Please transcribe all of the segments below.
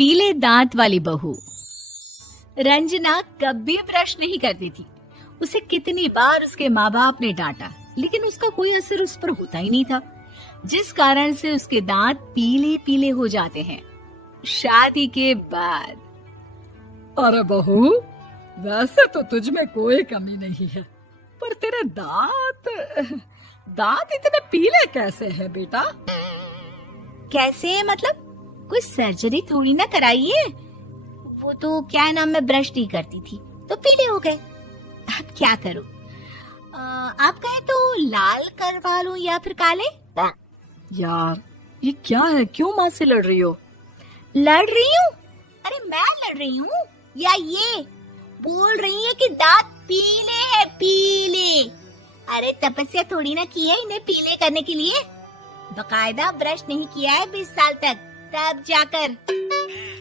पीले दांत वाली बहू। रंजना कभी ब्रश नहीं करती थी। उसे कितनी बार उसके माँ बाप ने डांटा, लेकिन उसका कोई असर उस पर होता ही नहीं था, जिस कारण से उसके दांत पीले पीले हो जाते हैं। शादी के बाद। अरे बहू, वैसे तो तुझ में कोई कमी नहीं है, पर तेरे दांत इतने पीले कैसे हैं बेटा? कैसे मतलब? कोई सर्जरी थोड़ी ना कराई है। वो तो क्या नाम, मैं ब्रश नहीं करती थी तो पीले हो गए। अब क्या करूं? आप कहें तो लाल करवा लूं या फिर काले? यार ये क्या है, क्यों माँ से लड़ रही हो? लड़ रही हूँ? अरे मैं लड़ रही हूँ या ये बोल रही है कि दांत पीले हैं, पीले। अरे तपस्या थोड़ी ना की है इन्हें पीले करने के लिए। बकायदा ब्रश नहीं किया है 20 साल तक, तब जाकर।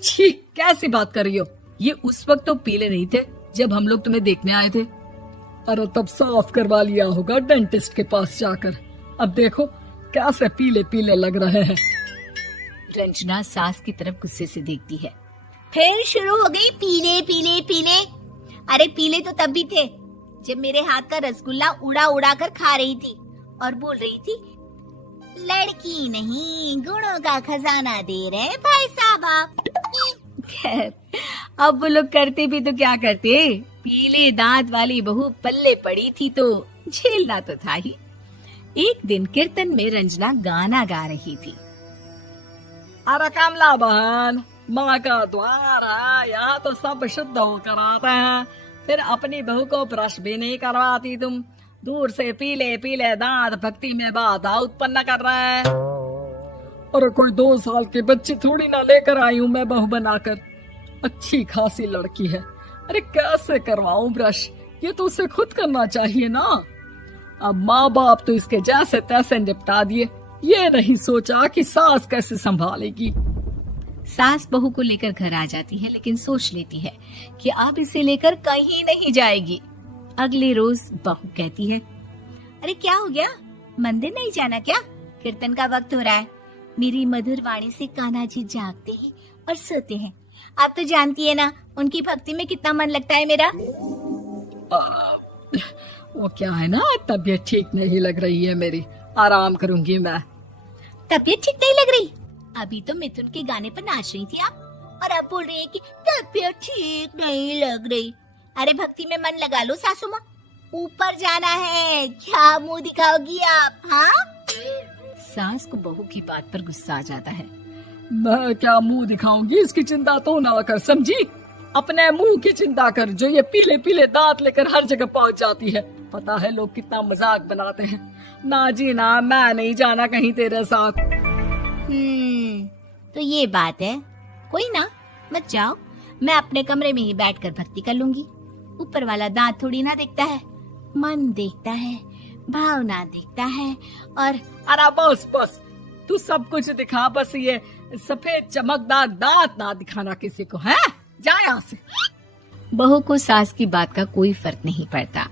छी, कैसी बात कर रही हो? ये उस वक्त तो पीले नहीं थे जब हम लोग तुम्हें देखने आए थे। अरे तब साफ करवा लिया होगा डेंटिस्ट के पास जाकर। अब देखो कैसे पीले पीले लग रहे हैं। रंजना सास की तरफ गुस्से से देखती है। फिर शुरू हो गई पीले पीले पीले। अरे पीले तो तब भी थे जब मेरे हाथ का रसगुल्ला उड़ा उड़ा कर खा रही थी और बोल रही थी, लड़की नहीं गुणों का खजाना दे रहे भाई साहब आप। खैर, अब वो लोग करते भी तो क्या करते, पीले दांत वाली बहू पल्ले पड़ी थी तो झेलना तो था ही। एक दिन कीर्तन में रंजना गाना गा रही थी। अरे कमला बहन, माँ का द्वार है, यहाँ तो सब शुद्ध होकर आते हैं, फिर अपनी बहू को ब्रश भी नहीं करवाती तुम। दूर से पीले पीले दांत भक्ति में बाधा उत्पन्न कर रहे हैं। अरे कोई 2 साल के बच्चे थोड़ी ना लेकर आई हूँ मैं बहू बनाकर। अच्छी खासी लड़की है, अरे कैसे करवाऊं ब्रश? ये तो उसे खुद करना चाहिए ना। अब माँ बाप तो इसके जैसे तैसे निपटा दिए, ये नहीं सोचा कि सास कैसे संभालेगी। सास बहू को लेकर घर आ जाती है, लेकिन सोच लेती है कि अब इसे लेकर कहीं नहीं जाएगी। अगले रोज बहू कहती है, अरे क्या हो गया, मंदिर नहीं जाना क्या? कीर्तन का वक्त हो रहा है। मेरी मधुर वाणी से कान्हा जी जागते हैं और सोते हैं। आप तो जानती है ना उनकी भक्ति में कितना मन लगता है मेरा। वो क्या है ना, तबीयत ठीक नहीं लग रही है मेरी, आराम करूंगी मैं। तबीयत ठीक नहीं लग रही? अभी तो मिथुन के गाने पर नाच रही थी आप, और अब बोल रही है कि तबीयत ठीक नहीं लग रही। अरे भक्ति में मन लगा लो सासू माँ, ऊपर जाना है, क्या मुंह दिखाओगी आप? हाँ? सास को बहू की बात पर गुस्सा आ जाता है। मैं क्या मुंह दिखाऊंगी, इसकी चिंता तो ना कर, समझी? अपने मुंह की चिंता कर, जो ये पीले पीले दांत लेकर हर जगह पहुंच जाती है। पता है लोग कितना मजाक बनाते हैं। ना जी ना, मैं नहीं जाना कहीं तेरे साथ। तो ये बात है। कोई ना, मत जाओ, मैं अपने कमरे में ही बैठकर भक्ति कर लूंगी। ऊपर वाला दांत थोड़ी ना देखता है, मन देखता है, भावना देखता है। और अरे बस बस, तू सब कुछ दिखा, बस ये सफेद चमकदार दांत ना दिखाना किसी को, है? जा यहाँ से। बहू को सास की बात का कोई फर्क नहीं पड़ता,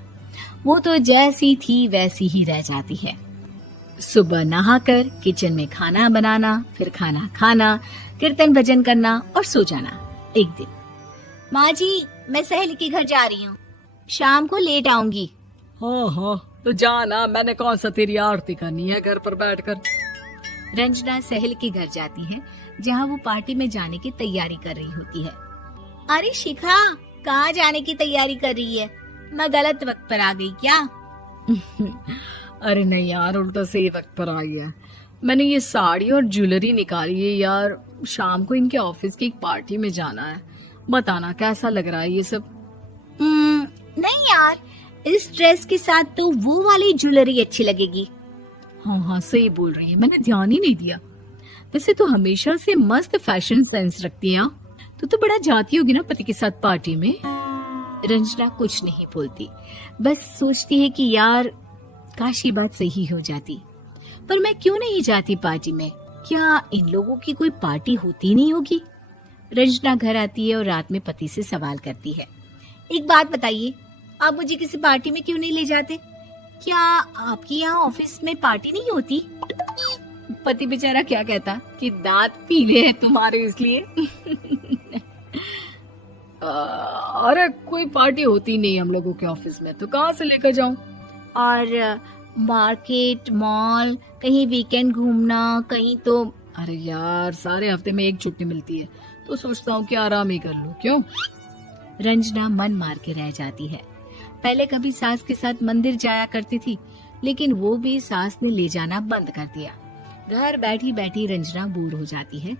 वो तो जैसी थी वैसी ही रह जाती है। सुबह नहाकर किचन में खाना बनाना, फिर खाना खाना, कीर्तन भजन करना और सो जाना। एक दिन, माँ जी मैं सहेली के घर जा रही हूँ, शाम को लेट आऊंगी। हाँ हाँ तो जाना, मैंने कौन सा तेरी आरती करनी है घर पर बैठकर। रंजना सहेली के घर जाती है, जहाँ वो पार्टी में जाने की तैयारी कर रही होती है। अरे शिखा, कहाँ जाने की तैयारी कर रही है? मैं गलत वक्त पर आ गई क्या? अरे नहीं यार, उल्टा सही वक्त पर आ गया। मैंने ये साड़ी और ज्वेलरी निकाली है यार, शाम को इनके ऑफिस की एक पार्टी में जाना है। बताना कैसा लग रहा है ये सब? नहीं यार, इस ड्रेस के साथ तो वो वाली ज्वेलरी अच्छी लगेगी। हाँ हाँ सही बोल रही है, मैंने ध्यान ही नहीं दिया। वैसे तो हमेशा से मस्त फैशन सेंस रखती है। तो बड़ा जाती होगी ना पति के साथ पार्टी में। रंजना कुछ नहीं बोलती, बस सोचती है कि यार काश ये बात सही हो जाती। पर मैं क्यों नहीं जाती पार्टी में? क्या इन लोगों की कोई पार्टी होती नहीं होगी? रंजना घर आती है और रात में पति से सवाल करती है, एक बात बताइए, आप मुझे किसी पार्टी में क्यों नहीं ले जाते? क्या आपके यहाँ ऑफिस में पार्टी नहीं होती? पति बेचारा क्या कहता कि दांत पीले हैं तुम्हारे इसलिए। अरे कोई पार्टी होती नहीं हम लोगों के ऑफिस में, तो कहाँ से लेकर जाऊं? और मार्केट, मॉल, कहीं वीकेंड घूमना, कहीं तो। अरे यार, सारे हफ्ते में एक छुट्टी मिलती है, तो सोचता हूँ कि आराम ही कर लूं। क्यों? रंजना मन मार के रह जाती है। पहले कभी सास के साथ मंदिर जाया करती थी, लेकिन वो भी सास ने ले जाना बंद कर दिया। घर बैठी बैठी रंजना बोर हो जाती है।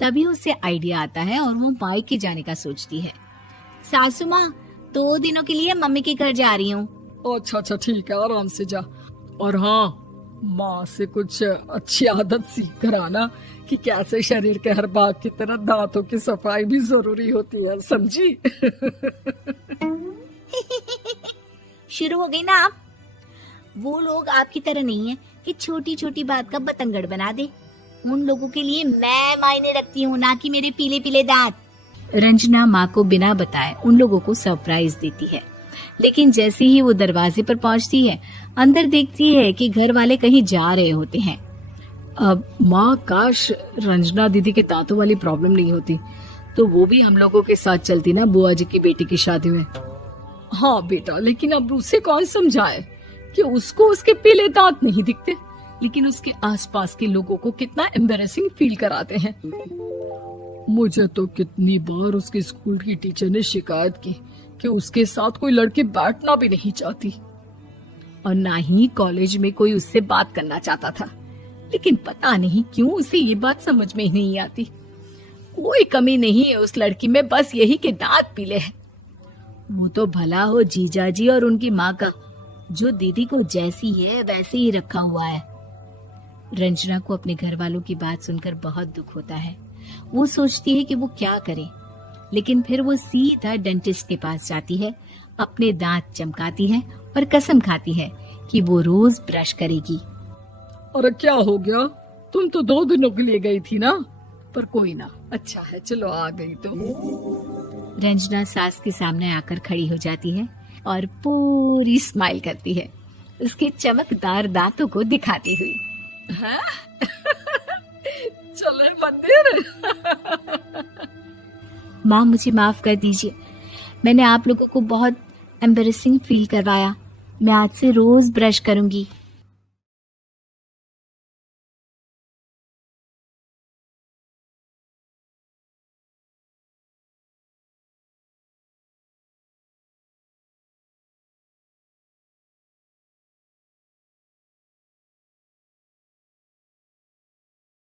तभी उसे आइडिया आता है और वो मायके जाने का सोचती है। सासू माँ, 2 दिनों के लिए मम्मी के घर जा रही हूँ। अच्छा ठीक है, आराम से जा। और हाँ, माँ से कुछ अच्छी आदत सीख कर आना कि कैसे शरीर के हर भाग की तरह दांतों की सफाई भी जरूरी होती है, समझी? शुरू हो गई ना आप। वो लोग आपकी तरह नहीं है कि छोटी छोटी बात का बतंगड़ बना दे। उन लोगों के लिए मैं मायने रखती हूँ, ना कि मेरे पीले पीले दांत। रंजना माँ को बिना बताए उन लोगों को सरप्राइज देती है, लेकिन जैसे ही वो दरवाजे पर पहुंचती है, अंदर देखती है कि घर वाले कहीं जा रहे होते हैं। अब माँ, काश रंजना दीदी के दांतों वाली प्रॉब्लम नहीं होती, तो वो भी हम लोगों के साथ चलती ना बुआ जी की बेटी की शादी में। हाँ बेटा, लेकिन अब उसे कौन समझाए कि उसको उसके पीले दांत नहीं दिखते, लेकिन उसके आसपास के लोगों को कितना एम्बैरेसिंग फील कराते हैं। मुझे तो कितनी बार उसके स्कूल की टीचर ने शिकायत की कि उसके साथ कोई लड़की बैठना भी नहीं चाहती, और ना ही कॉलेज में कोई उससे बात करना चाहता था। लेकिन पता नहीं क्यों उसे ये बात समझ में ही नहीं आती। कोई कमी नहीं है उस लड़की में, बस यही कि दांत पीले हैं। वो तो भला हो जीजाजी और उनकी माँ का, जो दीदी को जैसी है वैसे ही रखा हुआ है। रंजना को अपने घर वालों की बात सुनकर बहुत दुख होता है। वो सोचती है कि वो क्या करे, लेकिन फिर वो सीधा डेंटिस्ट के पास जाती है, अपने दांत चमकाती है और कसम खाती है कि वो रोज ब्रश करेगी। अरे क्या हो गया? तुम तो 2 दिनों के लिए गई थी ना। पर कोई ना, अच्छा है, चलो आ गई तो। रंजना सास के सामने आकर खड़ी हो जाती है और पूरी स्माइल करती है, उसके चमकदार दांतों को दिखाती हुई। चले मंदिर। माँ, मुझे माफ कर दीजिए, मैंने आप लोगों को बहुत एम्बैरेसिंग फील करवाया। मैं आज से रोज ब्रश करूंगी।